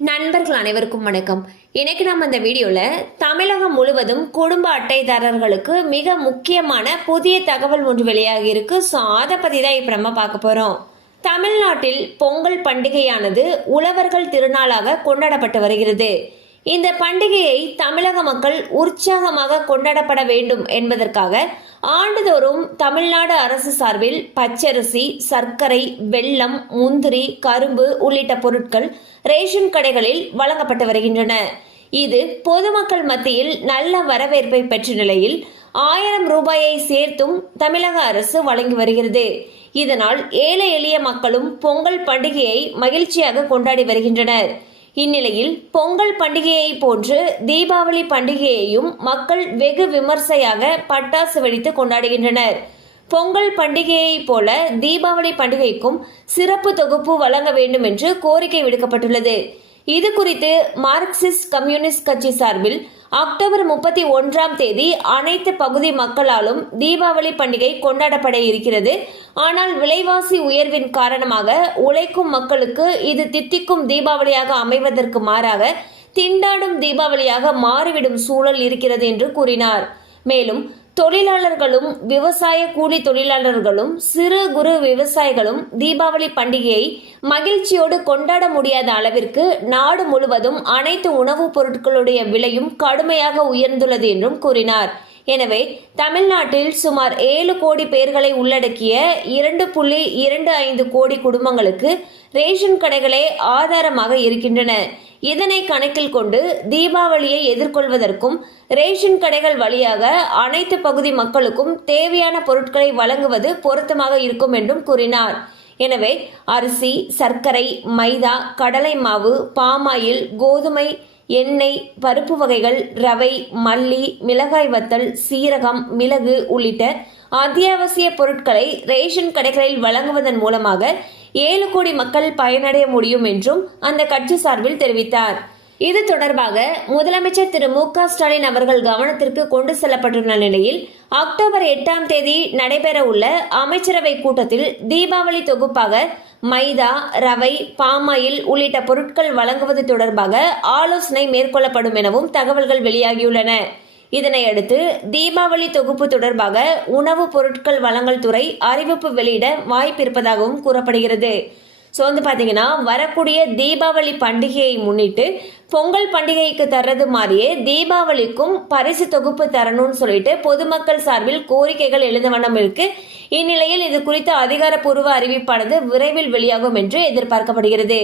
நண்பர்கள் அனைவருக்கும் வணக்கம். இன்னைக்கு நம்ம இந்த வீடியோல தமிழகம் முழுவதும் குடும்ப அட்டைதாரர்களுக்கு மிக முக்கியமான புதிய தகவல் ஒன்று வெளியாகி இருக்கு. ஸோ அதை பத்தி தான் இப்ப நம்ம பார்க்க போறோம். தமிழ்நாட்டில் பொங்கல் பண்டிகையானது உழவர்கள் திருநாளாக கொண்டாடப்பட்டு வருகிறது. இந்த பண்டிகையை தமிழக மக்கள் உற்சாகமாக கொண்டாடப்பட வேண்டும் என்பதற்காக ஆண்டுதோறும் தமிழ்நாடு அரசு சார்பில் பச்சரிசி, சர்க்கரை, வெல்லம், முந்திரி, கரும்பு உள்ளிட்ட பொருட்கள் ரேஷன் கடைகளில் வழங்கப்பட்டு வருகின்றன. இது பொதுமக்கள் மத்தியில் நல்ல வரவேற்பை பெற்ற நிலையில் 1000 ரூபாயை சேர்த்தும் தமிழக அரசு வழங்கி வருகிறது. இதனால் ஏழை எளிய மக்களும் பொங்கல் பண்டிகையை மகிழ்ச்சியாக கொண்டாடி வருகின்றனர். இந்நிலையில் பொங்கல் பண்டிகையை போன்று தீபாவளி பண்டிகையையும் மக்கள் வெகு விமர்சையாக பட்டாசு வெடித்து கொண்டாடுகின்றனர். பொங்கல் பண்டிகையை போல தீபாவளி பண்டிகைக்கும் சிறப்பு தொகுப்பு வழங்க வேண்டும் என்று கோரிக்கை விடுக்கப்பட்டுள்ளது. இது குறித்து மார்க்சிஸ்ட் கம்யூனிஸ்ட் கட்சி சார்பில் அக்டோபர் 31 அனைத்து பகுதி மக்களாலும் தீபாவளி பண்டிகை கொண்டாடப்பட இருக்கிறது. ஆனால் விலைவாசி உயர்வின் காரணமாக உழைக்கும் மக்களுக்கு இது தித்திக்கும் தீபாவளியாக அமைவதற்கு மாறாக திண்டாடும் தீபாவளியாக மாறிவிடும் சூழல் இருக்கிறது என்று கூறினார். மேலும் தொழிலாளர்களும் விவசாய கூலி தொழிலாளர்களும் சிறு குறு விவசாயிகளும் தீபாவளி பண்டிகையை மகிழ்ச்சியோடு கொண்டாட முடியாத அளவிற்கு நாடு முழுவதும் அனைத்து உணவுப் பொருட்களுடைய விலையும் கடுமையாக உயர்ந்துள்ளது என்றும் கூறினார். எனவே தமிழ்நாட்டில் சுமார் 7 கோடி பேர்களை உள்ளடக்கிய 2.25 கோடி குடும்பங்களுக்கு ரேஷன் கடைகளே ஆதாரமாக இருக்கின்றன. இதனை கணக்கில் கொண்டு தீபாவளியை எதிர்கொள்வதற்கும் ரேஷன் கடைகள் வழியாக அனைத்து பகுதி மக்களுக்கும் தேவையான பொருட்களை வழங்குவது பொருத்தமாக இருக்கும் என்றும் கூறினார். எனவே அரிசி, சர்க்கரை, மைதா, கடலை மாவு, பாமாயில், கோதுமை, எண்ணெய், பருப்பு வகைகள், ரவை, மல்லி, மிளகாய் வத்தல், சீரகம், மிளகு உள்ளிட்ட அத்தியாவசிய பொருட்களை ரேஷன் கடைகளில் வழங்குவதன் மூலமாக 7 கோடி மக்கள் பயனடைய முடியும் என்றும் அந்த கட்சி சார்பில் தெரிவித்தார். இது தொடர்பாக முதலமைச்சர் திரு மு.க. ஸ்டாலின் அவர்கள் கவனத்திற்கு கொண்டு செல்லப்பட்டுள்ள நிலையில் அக்டோபர் 8 நடைபெற உள்ள அமைச்சரவை கூட்டத்தில் தீபாவளி தொகுப்பாக மைதா, ரவை, பாமாயில் உள்ளிட்ட பொருட்கள் வழங்குவது தொடர்பாக ஆலோசனை மேற்கொள்ளப்படும் எனவும் தகவல்கள் வெளியாகியுள்ளன. இதனையடுத்து தீபாவளி தொகுப்பு தொடர்பாக உணவுப் பொருட்கள் வழங்கல் துறை அறிவிப்பு வெளியிட வாய்ப்பு இருப்பதாகவும் கூறப்படுகிறது. ஸோ பார்த்தீங்கன்னா வரக்கூடிய தீபாவளி பண்டிகையை முன்னிட்டு பொங்கல் பண்டிகைக்கு தர்றது மாதிரியே தீபாவளிக்கும் பரிசு தொகுப்பு தரணும்னு சொல்லிட்டு பொதுமக்கள் சார்பில் கோரிக்கைகள் எழுந்த வண்ணம் இருக்கு. இந்நிலையில் இது குறித்த அதிகாரப்பூர்வ அறிவிப்பானது விரைவில் வெளியாகும் என்று எதிர்பார்க்கப்படுகிறது.